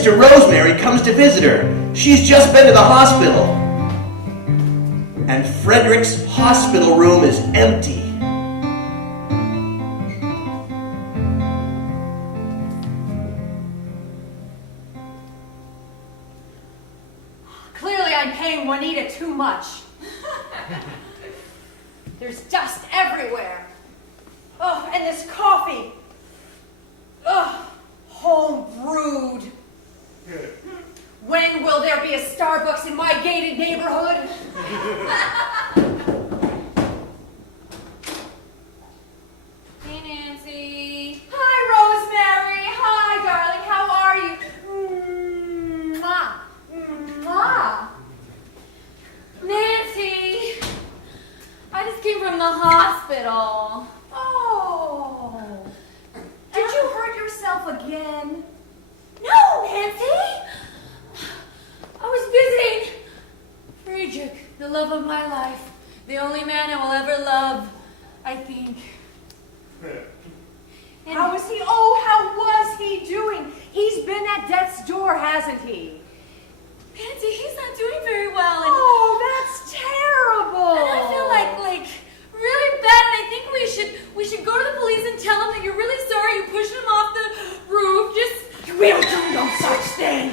Sister Rosemary comes to visit her. She's just been to the hospital. And Frederick's hospital room is empty. Clearly I'm paying Juanita too much. There's dust everywhere. Oh, and this coffee. Ugh, home brewed. When will there be a Starbucks in my gated neighborhood? Hey, Nancy. Hi, Rosemary. Hi, darling. How are you? Mwah. Mwah. Nancy, I just came from the hospital. Oh. Did you hurt yourself again? No, Nancy. I was visiting Friedrich, the love of my life. The only man I will ever love, I think. And How was he? Oh, how was he doing? He's been at death's door, hasn't he? Nancy, he's not doing very well. And, Oh, that's terrible. and I feel like really bad. And I think we should go to the police and tell them that you're really sorry you pushed him off the roof. We'll do no such thing.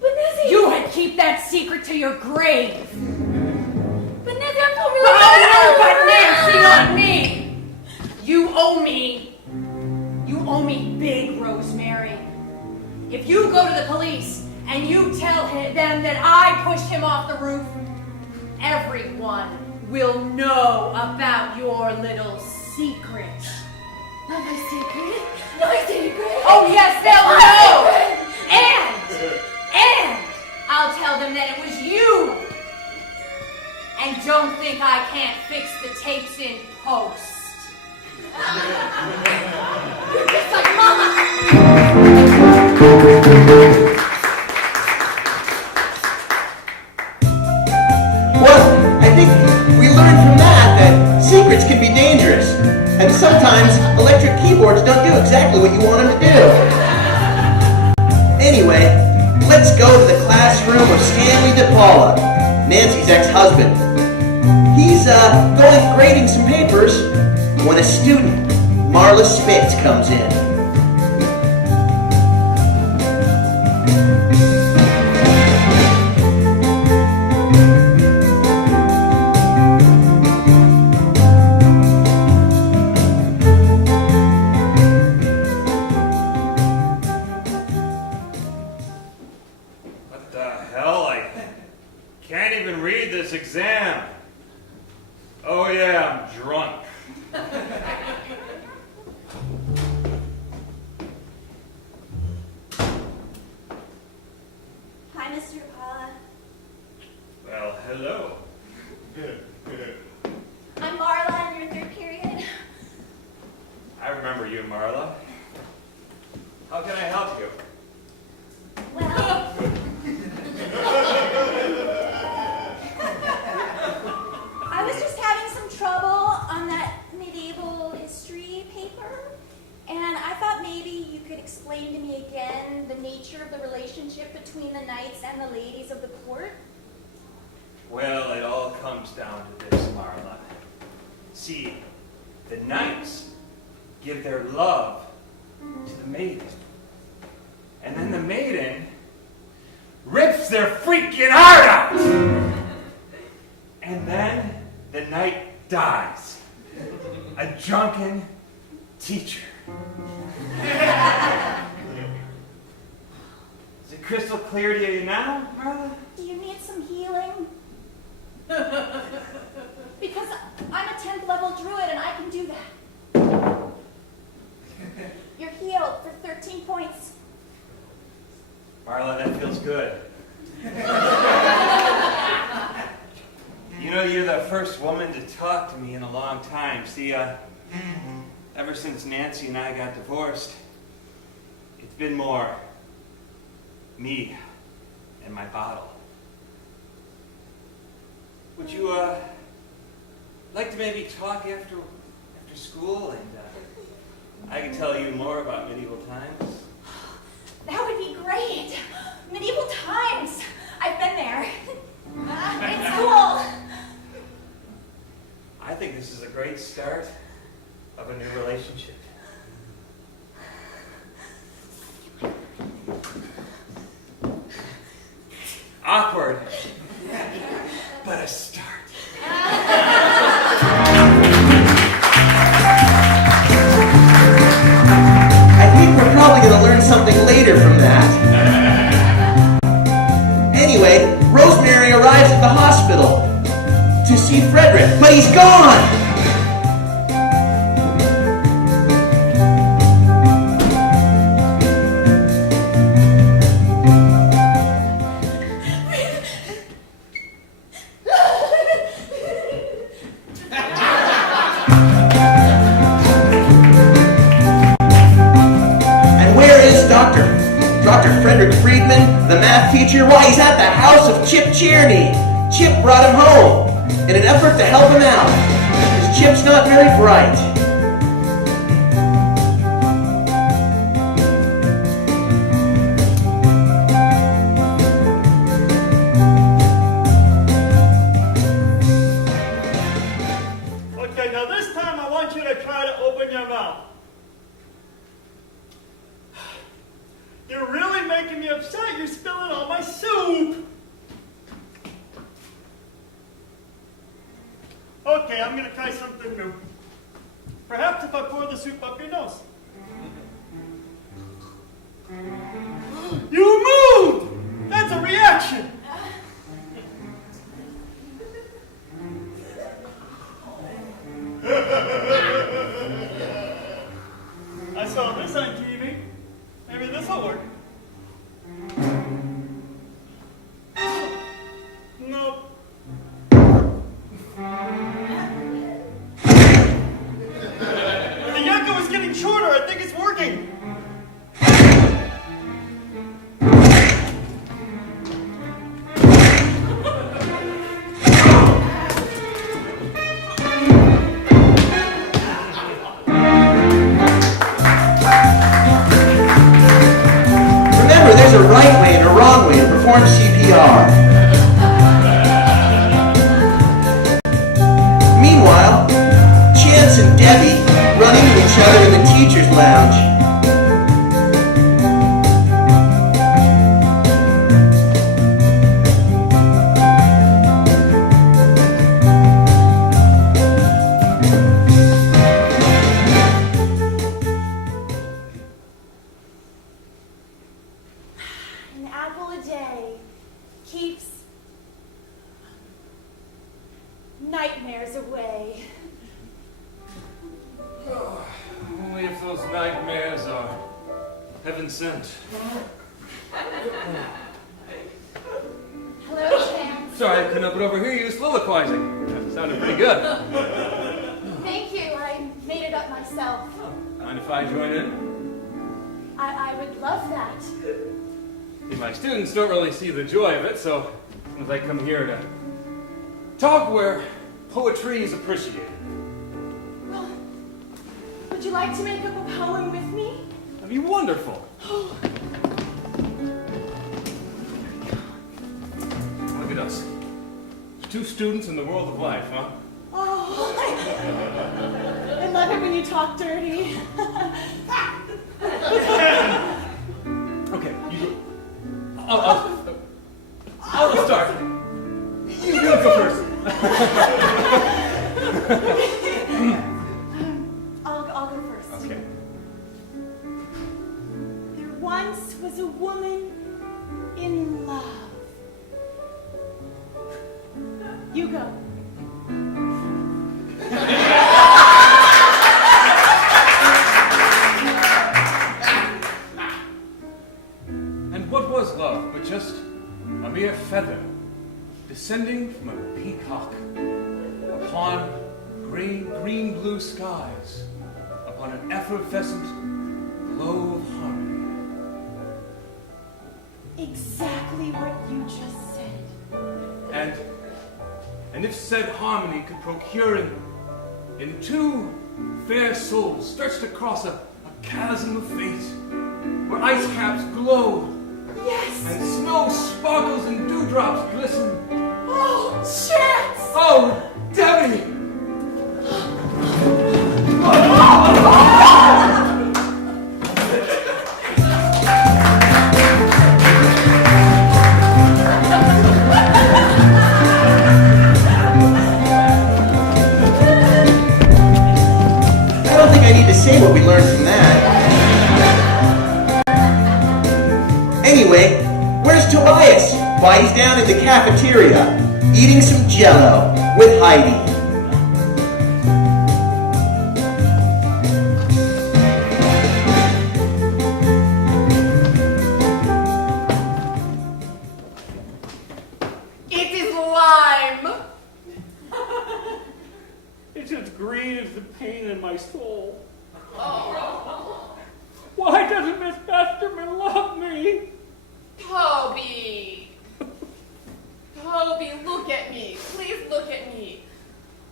But Nancy, You had keep that secret to your grave. But Nancy, I feel really Oh, bad. no, but Nancy, not me. You owe me. You owe me big, Rosemary. If you go to the police and you tell them that I pushed him off the roof, everyone will know about your little secret. Not my secret. Not my secret. Oh, yes, they'll My know. secret. And I'll tell them that it was you. And don't think I can't fix the tapes in post. You're just like Mama. Well, I think we learned from that secrets can be dangerous. And sometimes electric keyboards don't do exactly what you want them to do. Anyway, let's go to the classroom of Stanley DePaula, Nancy's ex-husband. He's going grading some papers when a student, Marla Spitz, comes in. What the hell? I can't even read this exam. Oh yeah, I'm drunk. Hi, Mr. Paula. Well, hello. I'm Marla in your third period. I remember you, Marla. How can I help you? Well, I was just having some trouble on that medieval history paper, and I thought maybe you could explain to me again the nature of the relationship between the knights and the ladies of the court. Well, it all comes down to this, Marla. See, the knights give their love to the maiden. And then the maiden rips their freaking heart out! And then the knight dies. A drunken teacher. Is it crystal clear to you now, Marla? Do you need some healing? Because I'm a 10th level druid and I can do that. You're healed for 13 points. Marla, that feels good. You know, you're the first woman to talk to me in a long time. See, ever since Nancy and I got divorced, it's been more me and my bottle. Would you, like to maybe talk after school and I can tell you more about medieval times? That would be great. Medieval times. I've been there. It's cool. I think this is a great start of a new relationship. Awkward, but a start. I think we're probably going to learn something later from that. Anyway, Rosemary arrives at the hospital to see Frederick, but he's gone! Dr. Frederick Friedman, the math teacher, why, he's at the house of Chip Tierney. Chip brought him home in an effort to help him out, because Chip's not very bright. Okay, now this time I want you to try to open your mouth. You're really making me upset. You're spilling all my soup. Okay, I'm going to try something new. Perhaps if I pour the soup up your nose. You moved! That's a reaction. I saw this on TV. Maybe this will work. Nope. The yucca was getting shorter. I think it's working. There's a right way and a wrong way to perform CPR. Meanwhile, Chance and Debbie run into each other in the teacher's lounge. An apple a day keeps nightmares away. Only if those nightmares are heaven sent. Hello, Chance. Sorry, I couldn't help but overhear you soliloquizing. That sounded pretty good. Thank you. I made it up myself. Mind if I join in? I would love that. See, my students don't really see the joy of it, so sometimes I come here to talk where poetry is appreciated. Well, would you like to make up a poem with me? That'd be wonderful. Look at us. Two students in the world of life, huh? Oh, I love it when you talk dirty. Okay, you go. I'll start. You go first. I'll go first. Okay. There once was a woman in love. You go. And what was love but just a mere feather descending from a peacock upon green-blue skies, upon an effervescent glow of harmony? Exactly what you just said. And if said harmony could procure in two fair souls stretched across a chasm of fate, where ice caps glow, Yes! and snow sparkles and dewdrops glisten. Oh, Chance! Oh, Debbie! I don't think I need to say what we learned from that. Anyway, where's Tobias? Why, he's down in the cafeteria, eating some Jell-O with Heidi. It is lime! It's as green as the pain in my soul. Why doesn't Miss Besterman love me? Toby! Toby, look at me. Please look at me.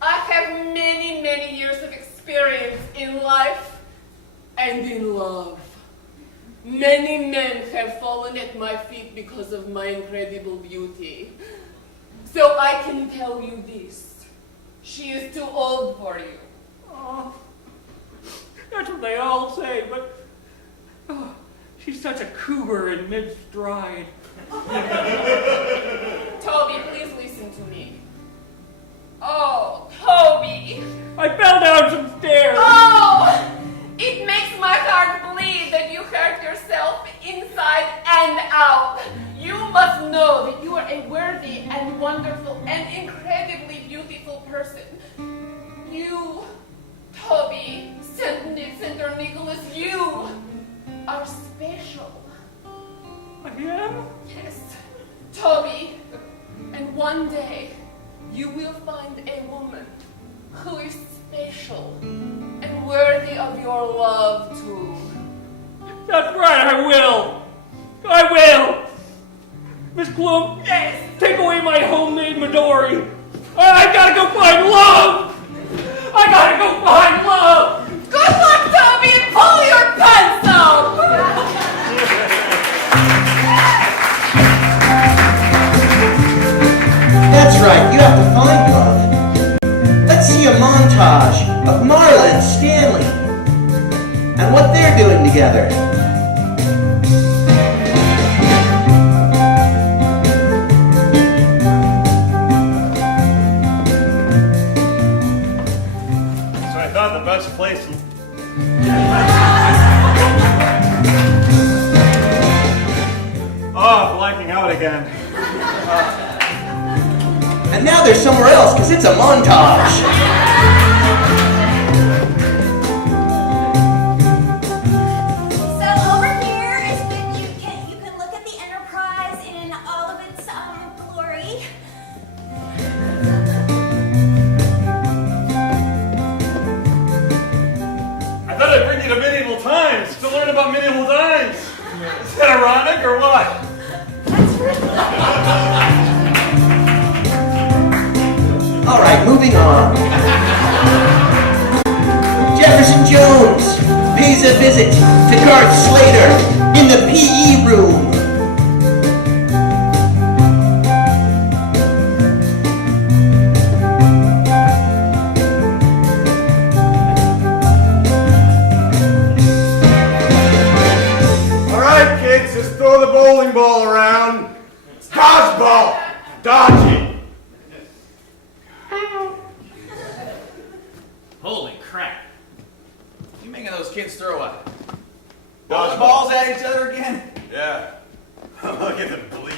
I have many, many years of experience in life and in love. Many men have fallen at my feet because of my incredible beauty. So I can tell you this. She is too old for you. Oh, that's what they all say, but she's such a cougar in mid-stride. Toby, please listen to me. Oh, Toby! I fell down some stairs. Oh! It makes my heart bleed that you hurt yourself inside and out. You must know that you are a worthy and wonderful and incredibly beautiful person. You, Toby, St. Nicholas, you are special. I am? Yes, Toby. And one day, you will find a woman who is special and worthy of your love too. That's right, I will. I will. Miss Bloom, Yes. take away my homemade Midori. I gotta go find love. I gotta go find love. Good luck, Toby, and pull your pants out. That's right, you have to find love. Let's see a montage of Marla and Stanley and what they're doing together. So I thought the best place. Oh, blanking out again. And now they're somewhere else because it's a montage. So over here is when you can look at the Enterprise in all of its glory. I thought I'd bring you to medieval times to learn about medieval times. Is that ironic or what? All right, moving on. Jefferson Jones pays a visit to Garth Slater in the PE room. All right, kids, just throw the bowling ball around. It's dodgeball. Dodgy. Holy crap. You making those kids throw what? Dodgeball. Balls at each other again? Yeah. Look at them bleed.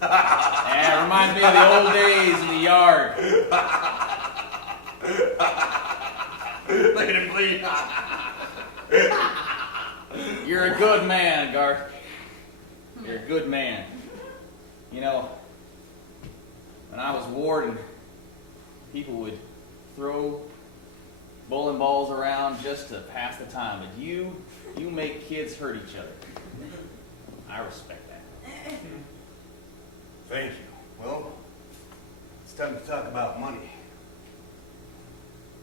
Yeah, it reminds me of the old days in the yard. Look at him bleed. You're a good man, Garth. You're a good man. You know, when I was warden, people would throw bowling balls around just to pass the time. But you make kids hurt each other. I respect that. Thank you. Well, it's time to talk about money.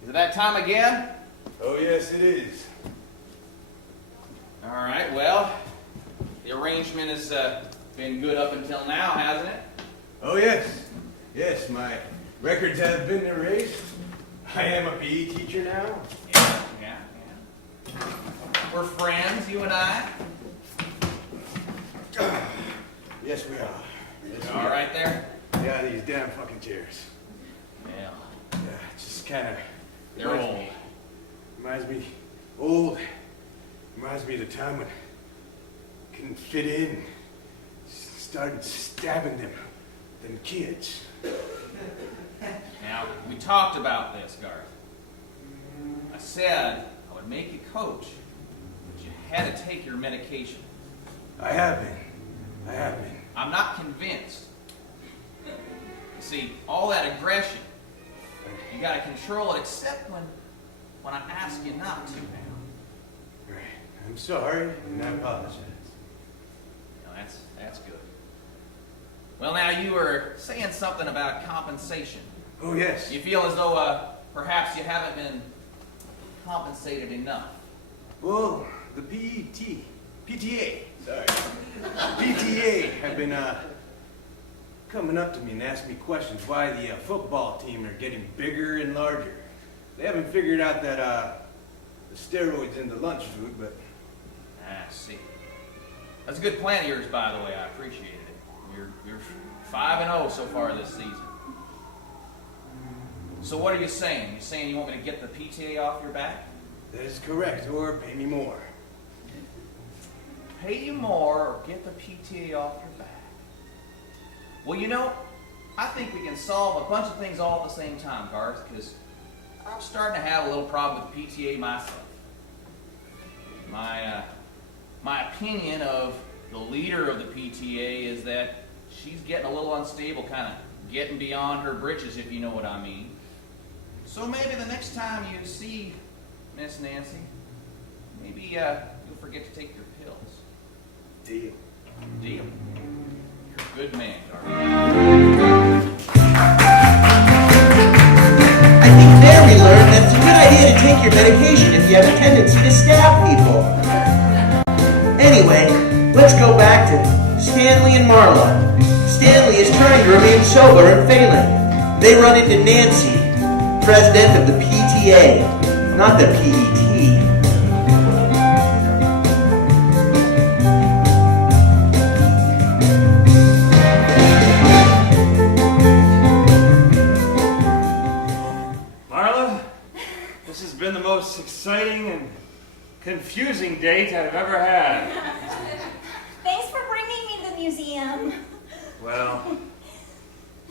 Is it that time again? Oh, yes, it is. All right, well, The arrangement has been good up until now, hasn't it? Oh, yes. Yes, my records have been erased. I am a PE teacher now. Yeah. We're friends, you and I. Yes, we are. Yes, You we all are. right there? Yeah, these damn fucking chairs. Yeah. Yeah, it just kind of... They're old. Reminds me... Old. Reminds me of the time when... couldn't fit in. Started stabbing them kids. Now, we talked about this, Garth. I said I would make you coach, but you had to take your medication. I have been. I'm not convinced. You see, all that aggression, you got to control it, except when I ask you not to now. Right. I'm sorry, and I apologize. No, that's good. Well, now you were saying something about compensation. Oh, yes. You feel as though perhaps you haven't been compensated enough. Well, the PTA, sorry. PTA have been coming up to me and asking me questions why the football team are getting bigger and larger. They haven't figured out that the steroids in the lunch food, but... I see. That's a good plan of yours, by the way. I appreciated it. You're 5-0 so far this season. So what are you saying? You saying you want me to get the PTA off your back? That is correct, or pay me more. Pay you more or get the PTA off your back? Well, you know, I think we can solve a bunch of things all at the same time, Garth, because I'm starting to have a little problem with PTA myself. My opinion of the leader of the PTA is that she's getting a little unstable, kind of getting beyond her britches, if you know what I mean. So maybe the next time you see Miss Nancy, maybe you'll forget to take your pills. Deal. Deal. You're a good man, Garth. I think there we learned that it's a good idea to take your medication if you have a tendency to stab people. Anyway, let's go back to Stanley and Marla. Stanley is trying to remain sober and failing. They run into Nancy, president of the PTA, not the PET. Marla, this has been the most exciting and confusing date I've ever had. Thanks for bringing me to the museum. Well,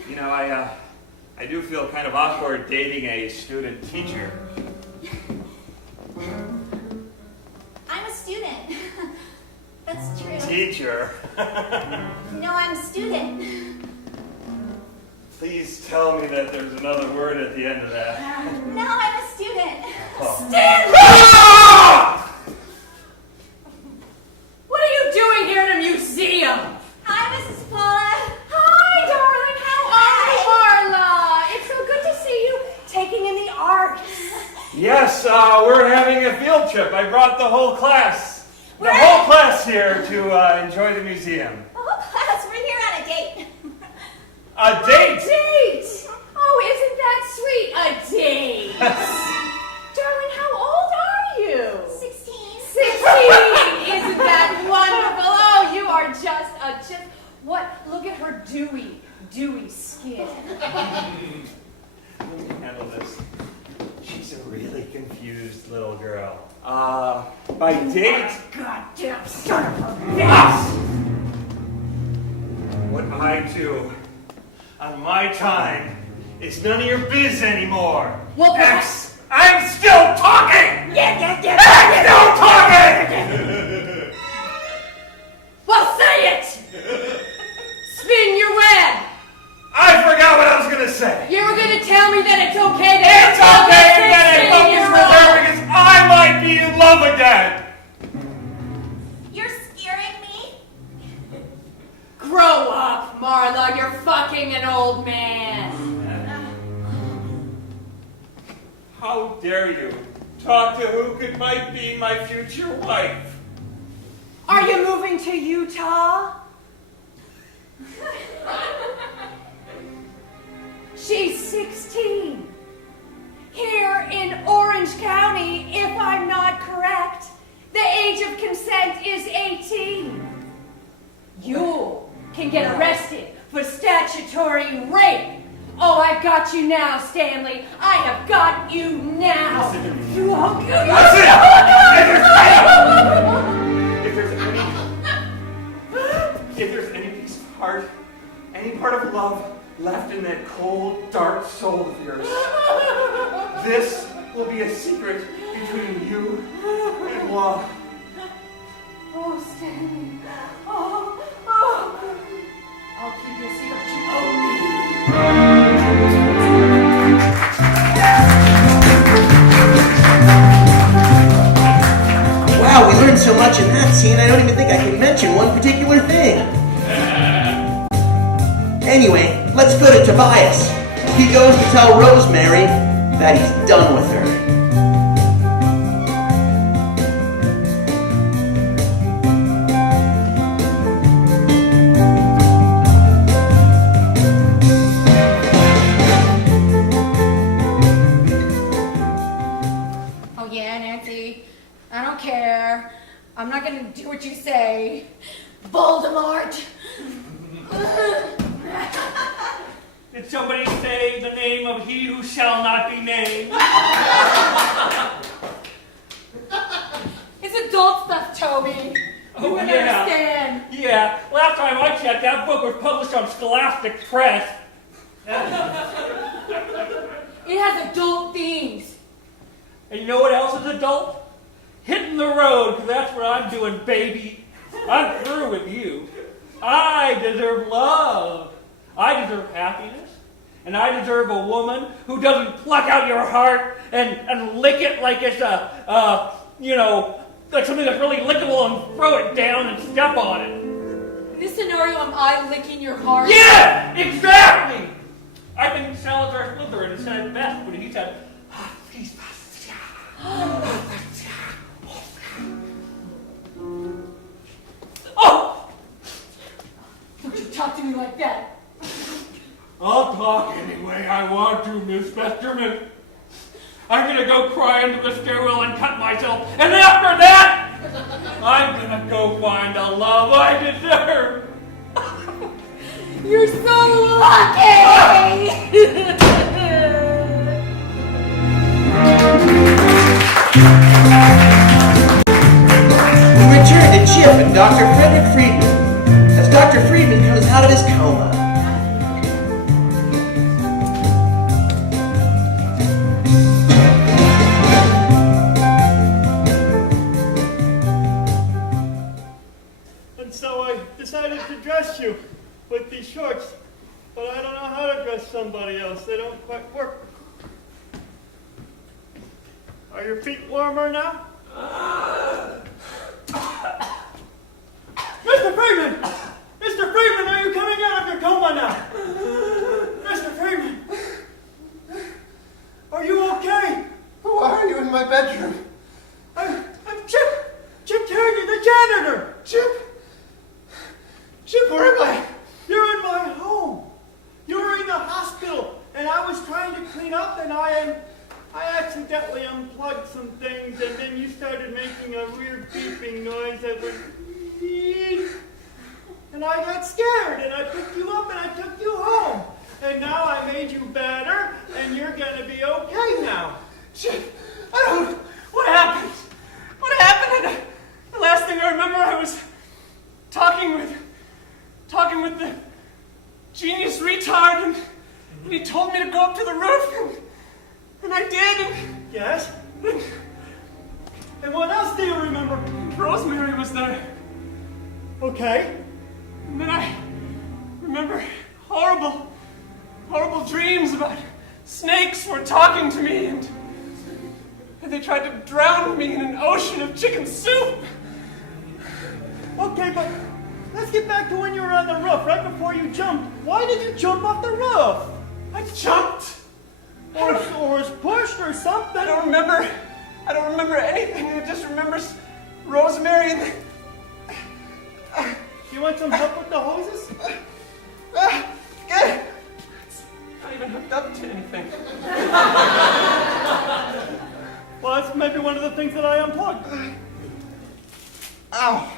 you know, I do feel kind of awkward dating a student teacher. I'm a student. That's true. Teacher? No, I'm a student. Please tell me that there's another word at the end of that. No, I'm a student. Oh. Stanley! What are you doing here in a museum? Hi, Mrs. Paula. Hi, darling. How are you, Marla? It's so good to see you taking in the arts. Yes, we're having a field trip. I brought the whole class. The whole class here to enjoy the museum. The whole class, we're here on a date. A date? A date. Oh, isn't that sweet? A date. Darling, how old are you? 16. 16. Isn't that wonderful? Oh, you are just what? Look at her dewy skin. Let me handle this. She's a really confused little girl. By date? Goddamn son of a bitch. What I do on my time is none of your biz anymore. Well, perhaps. I'm still talking! Yeah. I'm still talking! Well, say it. Spin your web. I forgot what I was gonna say. You were gonna tell me that it's okay to It's insult a okay that I focus with her 16-year-old. because I might be in love again. You're scaring me? Grow up, Marla. You're fucking an old man. How dare you talk to who might be my future wife? Are Are you moving to Utah? She's 16. Here in Orange County, if I'm not correct, the age of consent is 18. You can get arrested for statutory rape. Oh, I've got you now, Stanley. I have got you now. You won't get If there's any piece of heart, any part of love left in that cold, dark soul of yours, this will be a secret between you and moi. Oh, Stanley. Oh. I'll keep your secret, but you owe me. Wow, we learned so much in that scene, I don't even think I can mention one particular thing. Anyway, let's go to Tobias. He goes to tell Rosemary that he's done with her. Oh yeah, Nancy. I don't care. I'm not gonna do what you say. Voldemort! Did somebody say the name of he who shall not be named? It's adult stuff, Toby. You wouldn't understand. Yeah, last time I checked, that book was published on Scholastic Press. It has adult themes. And you know what else is adult? Hitting the road, because that's what I'm doing, baby. I'm through with you. I deserve love. I deserve happiness. And I deserve a woman who doesn't pluck out your heart and lick it like it's like something that's really lickable and throw it down and step on it. In this scenario, am I licking your heart? Yeah, exactly. I think Salazar Slytherin said it best when he said, "Please, oh, Don't you talk to me like that. I'll talk any way I want to, Miss Festerman. I'm gonna go cry into the stairwell and cut myself, and after that, I'm gonna go find the love I deserve." You're so lucky! We return to Chip and Dr. Frederick Friedman as Dr. Friedman comes out of his coma. And so I decided to dress you with these shorts, but I don't know how to dress somebody else. They don't quite work. Are your feet warmer now? Mr. Freeman! Mr. Freeman, are you coming out of your coma now? Mr. Freeman! Are you okay? Why are you in my bedroom? I'm Chip! Chip Terrier, the janitor! Chip, where am I? You're in my home. You were in the hospital, and I was trying to clean up, and I accidentally unplugged some things, and then you started making a weird beeping noise that was... And I got scared, and I picked you up, and I took you home. And now I made you better, and you're going to be okay now. Chip, what happened? What happened? And the last thing I remember, I was talking with the genius retard, and he told me to go up to the roof, and I did. And yes? And what else do you remember? Rosemary was there. Okay. And then I remember horrible dreams about snakes were talking to me, and they tried to drown me in an ocean of chicken soup. Okay, but let's get back to when you were on the roof, right before you jumped. Why did you jump off the roof? I jumped. Or was pushed or something. I don't remember anything. I just remember Rosemary Do you want some help with the hoses? Good. It's not even hooked up to anything. Well, that's maybe one of the things that I unplugged. Ow.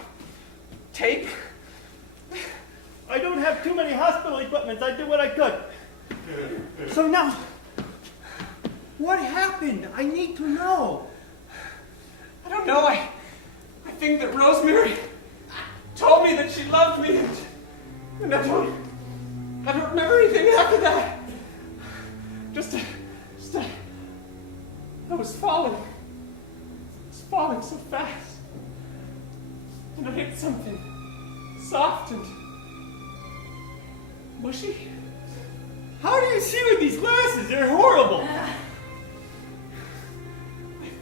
Tape? I don't have too many hospital equipments. I did what I could. So now, what happened? I need to know. I don't know. I think that Rosemary told me that she loved me, and I don't remember anything after that. I was falling. I was falling so fast. And I hit something soft and mushy. How do you see with these glasses? They're horrible.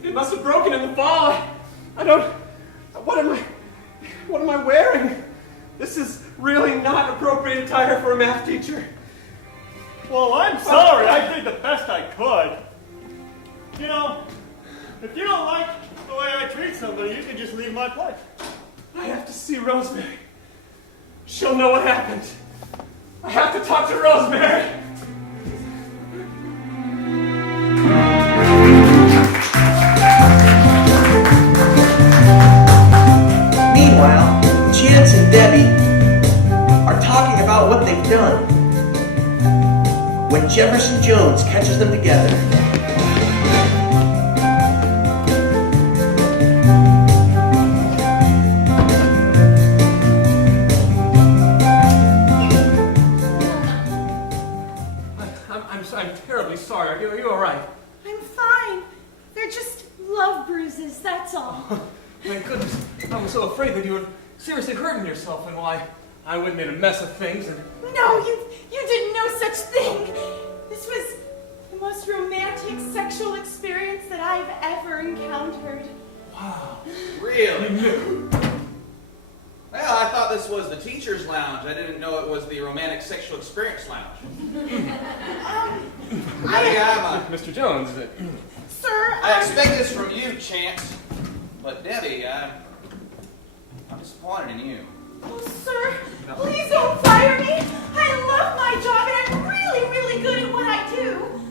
It must have broken in the fall. I don't. What am I wearing? This is really not appropriate attire for a math teacher. Well, I'm sorry. I did the best I could. You know, if you don't like the way I treat somebody, you can just leave my place. I have to see Rosemary. She'll know what happened. I have to talk to Rosemary. Meanwhile, Chance and Debbie are talking about what they've done when Jefferson Jones catches them together. I'm terribly sorry. Are you all right? I'm fine. They're just love bruises, that's all. Thank goodness. I was so afraid that you were seriously hurting yourself, and I went and made a mess of things. And No, you didn't know such thing. This was the most romantic sexual experience that I've ever encountered. wow, Really? Well, I thought this was the teacher's lounge. I didn't know it was the romantic sexual experience lounge. Mr. Jones. Sir, I expect this from you, Chance. But Debbie, I'm disappointed in you. oh, sir, please don't fire me. I love my job and I'm really, really good at what I do.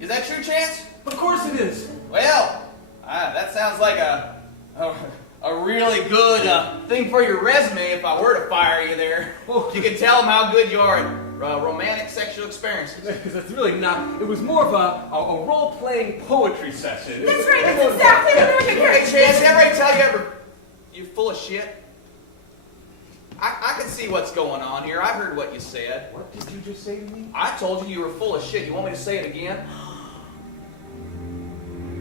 Is that true, Chance? Of course it is. Well, that sounds like a really good thing for your resume if I were to fire you there. You can tell them how good you are at romantic sexual experiences. That's really not. It was more of a role-playing poetry session. That's right, that's exactly what I'm doing. Hey, Chance, everybody tell you you're full of shit? I can see what's going on here. I heard what you said. What did you just say to me? I told you were full of shit. You want me to say it again?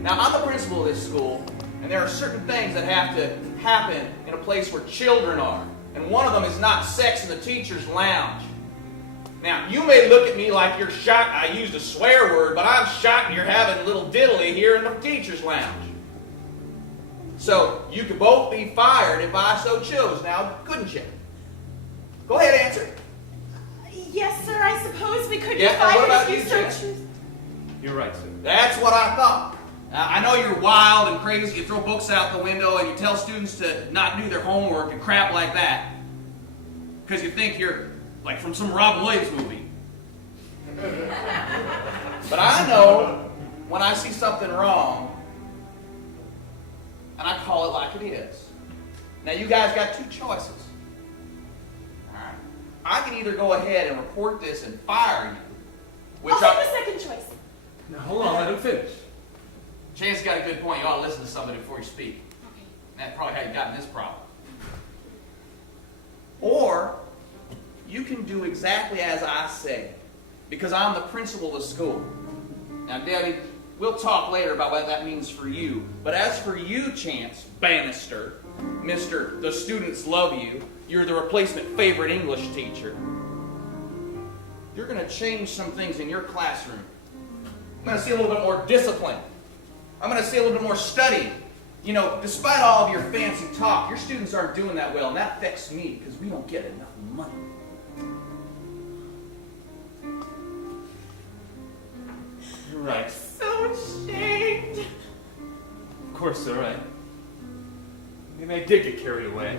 Now, I'm the principal of this school, and there are certain things that have to happen in a place where children are. And one of them is not sex in the teacher's lounge. Now, you may look at me like you're shocked I used a swear word, but I'm shocked you're having a little diddly here in the teacher's lounge. So, you could both be fired if I so chose, now, couldn't you? Go ahead, answer. Yes, sir, I suppose we could Yeah, be fired what about if you, you so Chance? choose. You're right, sir. That's what I thought. I know you're wild and crazy. You throw books out the window and you tell students to not do their homework and crap like that. Because you think you're like from some Robin Williams movie. But I know when I see something wrong, and I call it like it is. Now you guys got two choices. Alright? I can either go ahead and report this and fire you, which I'll take the second choice. Now hold on, let him finish. Chance got a good point. You ought to listen to somebody before you speak. That's probably how you got in this problem. Or, you can do exactly as I say, because I'm the principal of the school. Now, Debbie, we'll talk later about what that means for you. But as for you, Chance Bannister, Mr. The Students Love You, you're the replacement favorite English teacher. You're going to change some things in your classroom. I'm going to see a little bit more discipline. I'm going to see a little bit more study. You know, despite all of your fancy talk, your students aren't doing that well, and that affects me because we don't get enough money. You're right. So ashamed. Of course, sir. I mean, I did get carried away.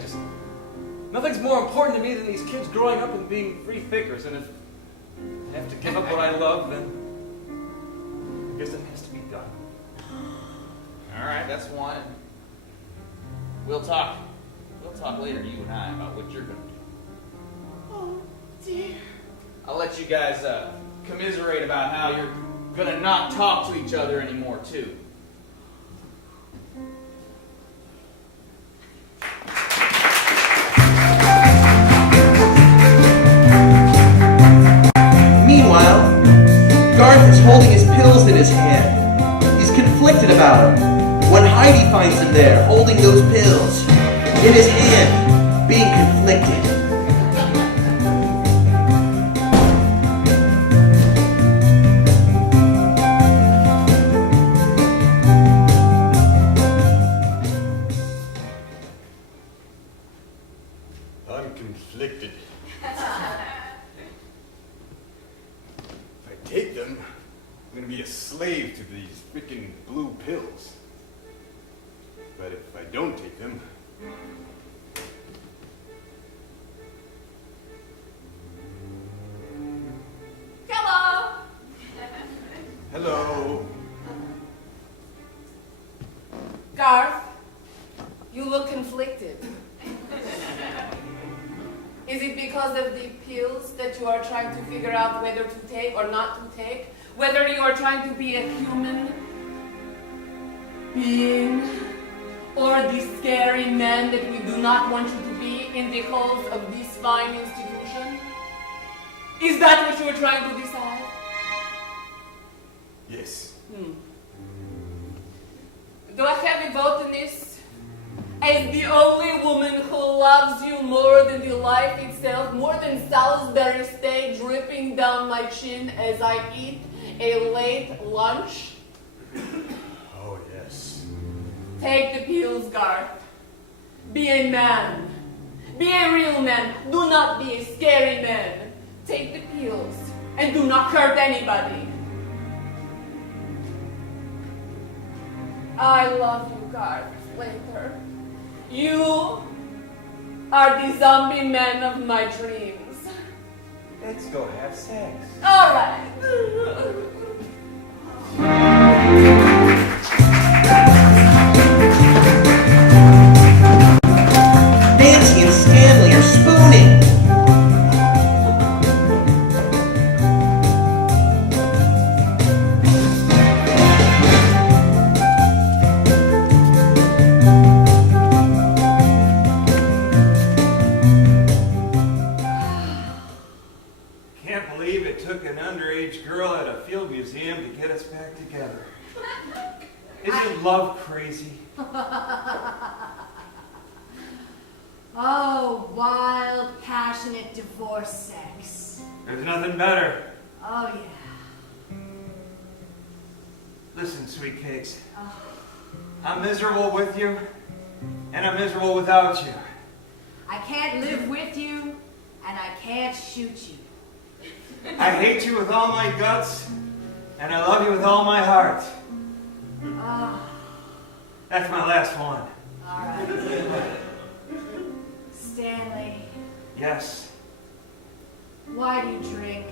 Nothing's more important to me than these kids growing up and being free thinkers. And if I have to give up what I love, then I guess it has to be done. All right, that's one. We'll talk later, you and I, about what you're gonna do. Oh, dear. I'll let you guys commiserate about how you're gonna not talk to each other anymore, too. Meanwhile, Garth is holding his pills in his hand. He's conflicted about them. When Heidi finds him there, holding those pills in his hand, being conflicted. I'm conflicted. If I take them, I'm gonna be a slave to these freaking blue pills. But if I don't take them, Hello. hello. Garth, you look conflicted. Is it because of the pills that you are trying to figure out whether to take or not to take? Whether you are trying to be a human being or the scary man that we do not want you to be in the halls of this fine institution? Is that what you are trying to decide? Yes. Do I have a vote in this? As the only woman who loves you more than the life itself, more than Salisbury steak dripping down my chin as I eat a late lunch? Oh, yes. Take the pills, Garth. Be a man. Be a real man. Do not be a scary man. Take the pills and do not hurt anybody. I love you, Garth Slater. You are the zombie man of my dreams. Let's go have sex. All right. Nancy and Stanley are spooning. Can't believe it took an underage girl at a field museum to get us back together. Isn't love crazy? Oh, wild, passionate divorce sex. There's nothing better. Oh, yeah. Listen, sweet cakes. Oh. I'm miserable with you, and I'm miserable without you. I can't live with you, and I can't shoot you. I hate you with all my guts, and I love you with all my heart. Oh, That's my last one. all right. Stanley, Yes, why do you drink?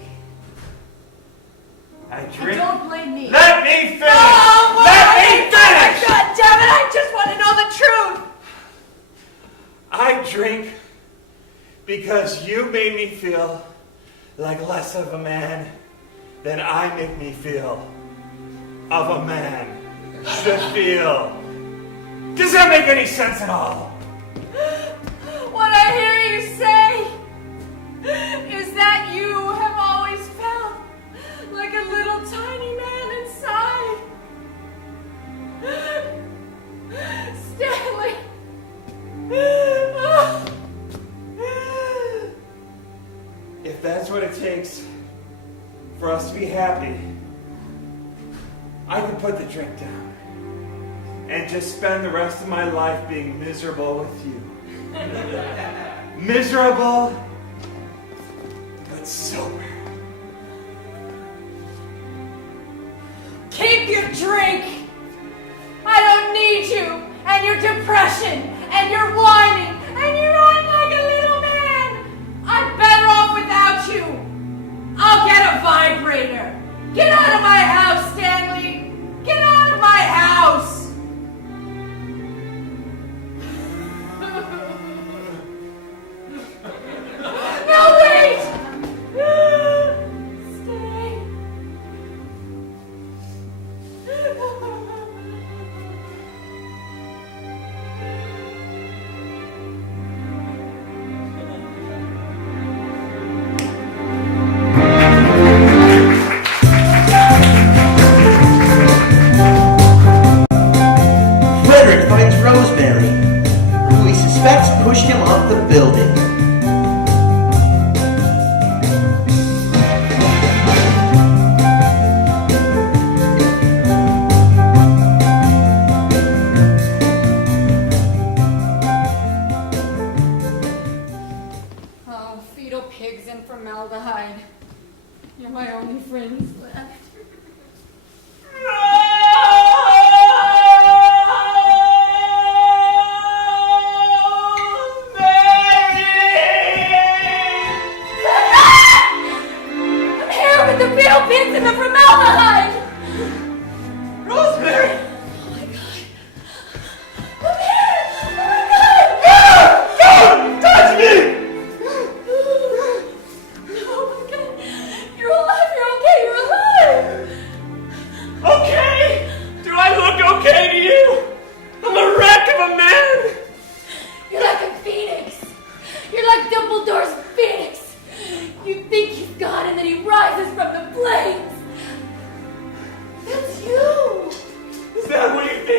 I And drink. don't blame me. Let me finish! Oh, Let me finish! God damn it, I just want to know the truth! I drink because you made me feel like less of a man than I make me feel of a man should feel. Does that make any sense at all? What I hear you say is that you have always felt like a little tiny man inside. Stanley. If that's what it takes for us to be happy, I can put the drink down and just spend the rest of my life being miserable with you. Miserable, but sober. Keep your drink. I don't need you and your depression and your whining and you're on like a little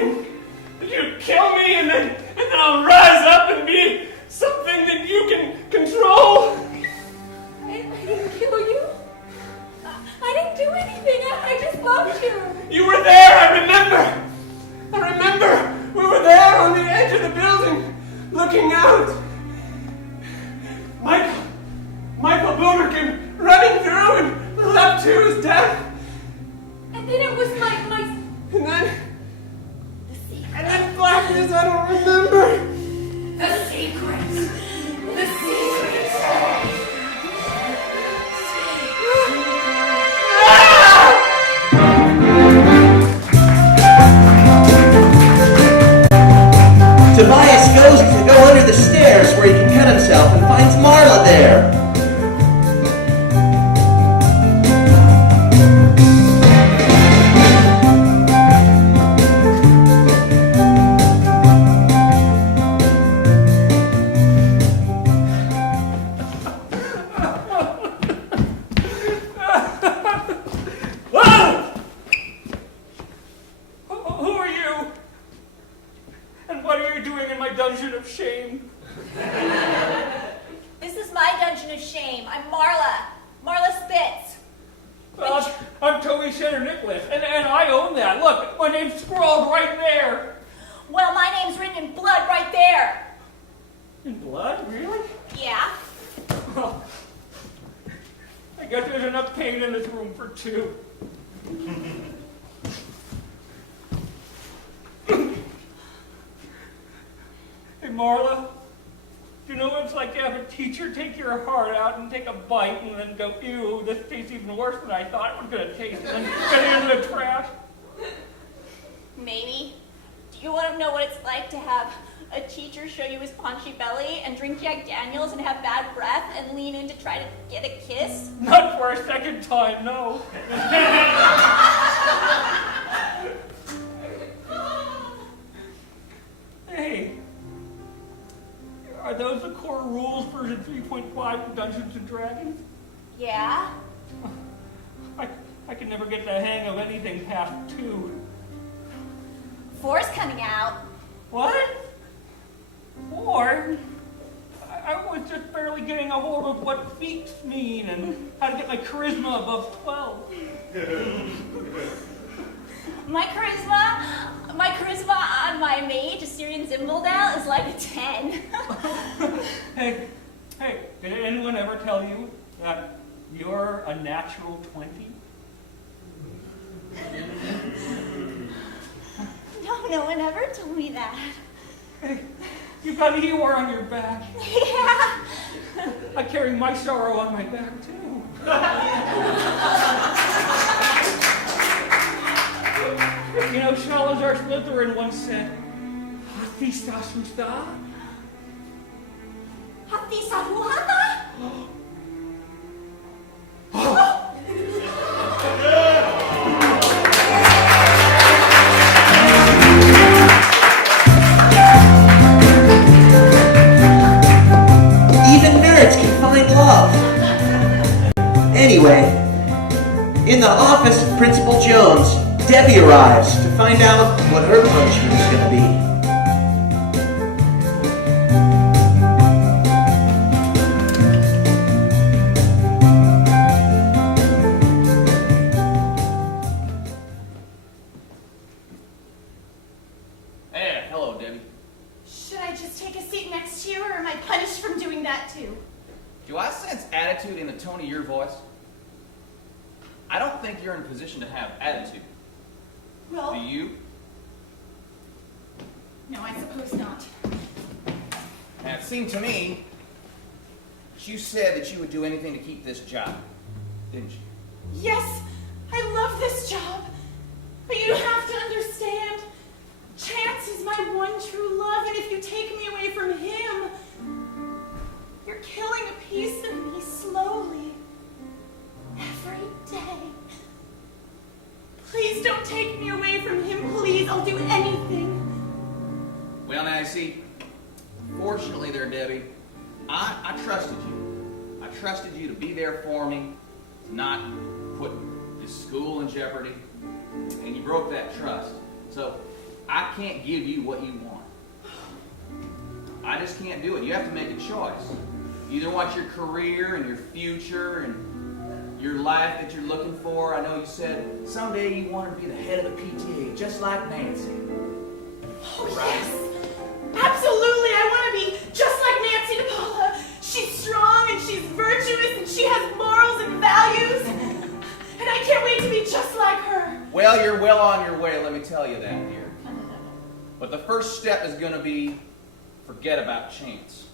hoping that you'd kill me and then I'll rise up and be something that you can control. I didn't kill you. I didn't do anything. I just loved you. You were there, I remember. We were there on the edge of the building, looking out. Michael Boomer came running through and leapt to his death. And then it was my And then blackness, I don't remember. The secret. The secret. Tobias goes to go under the stairs where he can cut himself and finds Marla there. Who are you? And what are you doing in my dungeon of shame? This is my dungeon of shame. I'm Marla. Marla Spitz. Well, I'm Toby Center Nicholas, and I own that. Look, my name's scrawled right there. Well, my name's written in blood right there. In blood? Really? Yeah. Well, I guess there's enough pain in this room for two. Hey, Marla, do you know what it's like to have a teacher take your heart out and take a bite and then go, ew, this tastes even worse than I thought it was going to taste, and then put it in the trash? Maybe. Do you want to know what it's like to have a teacher show you his paunchy belly and drink Jack Daniels and have bad breath and lean in to try to get a kiss? Not for a second time, no. Hey, are those the core rules for version 3.5 of Dungeons and Dragons? Yeah? I can never get the hang of anything past 2. 4's coming out. What? 4? I was just barely getting a hold of what feats mean and how to get my charisma above 12. My charisma on my mage, Assyrian Zimbaldale, is like a 10. Hey, did anyone ever tell you that you're a natural 20? No one ever told me that. Hey, you've got Eeyore on your back. Yeah. I carry my sorrow on my back, too. You know, Shalazar Slytherin once said, Hathi Sasusta? Happy Saruhata? Even nerds can find love. Anyway, in the office of Principal Jones, Debbie arrives to find out what her punishment is going to be. Hey, hello, Debbie. Should I just take a seat next to you, or am I punished from doing that too? Do I sense attitude in the tone of your voice? I don't think you're in a position to have attitude. Well, Do you? no, I suppose not. Now, it seemed to me that you said that you would do anything to keep this job, didn't you? Yes, I love this job. But you have to understand, Chance is my one true love, and if you take me away from him, you're killing a piece of me slowly, every day. Please don't take me away from him, please. I'll do anything. Well, now, you see, fortunately there, Debbie, I trusted you. I trusted you to be there for me, to not put this school in jeopardy, and you broke that trust. So I I can't give you what you want. I just can't do it. You have to make a choice. You either want your career and your future and your life that you're looking for. I know you said someday you want to be the head of the PTA, just like Nancy. Oh, yes. Absolutely. I want to be just like Nancy DePaula. She's strong and she's virtuous and she has morals and values. And I can't wait to be just like her. Well, you're well on your way, let me tell you that, dear. But the first step is going to be forget about Chance.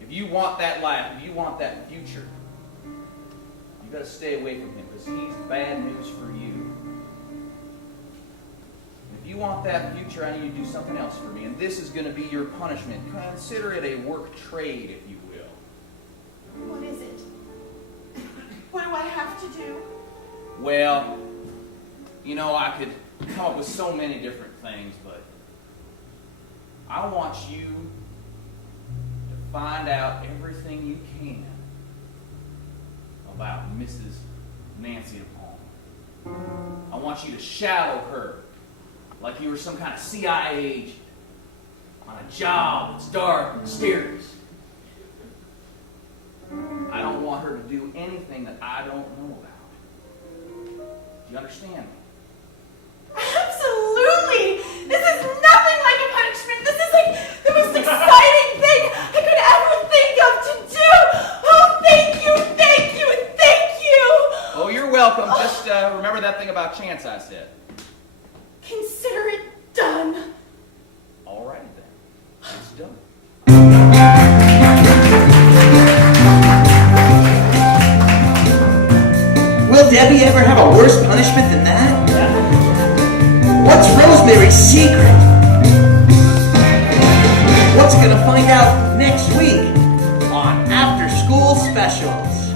If you want that life, if you want that future, you got to stay away from him because he's bad news for you. If you want that future, I need you to do something else for me, and this is going to be your punishment. Consider it a work trade, if you will. What is it? What do I have to do? Well, you know, I could come up with so many different things, but I want you to find out everything you can about Mrs. Nancy DePaula. I want you to shadow her like you were some kind of CIA agent on a job that's dark and mysterious. I don't want her to do anything that I don't know about. Do you understand me? Absolutely! This is nothing like a punishment. This is like the most exciting thing I could ever think of to do. Oh, thank you, thank you, thank you! Oh, you're welcome. Just remember that thing about Chance I said. Consider it done. All right, then. It's done. Will Debbie ever have a worse punishment than that? What's Rosemary's secret? What's gonna find out next week on After School Specials?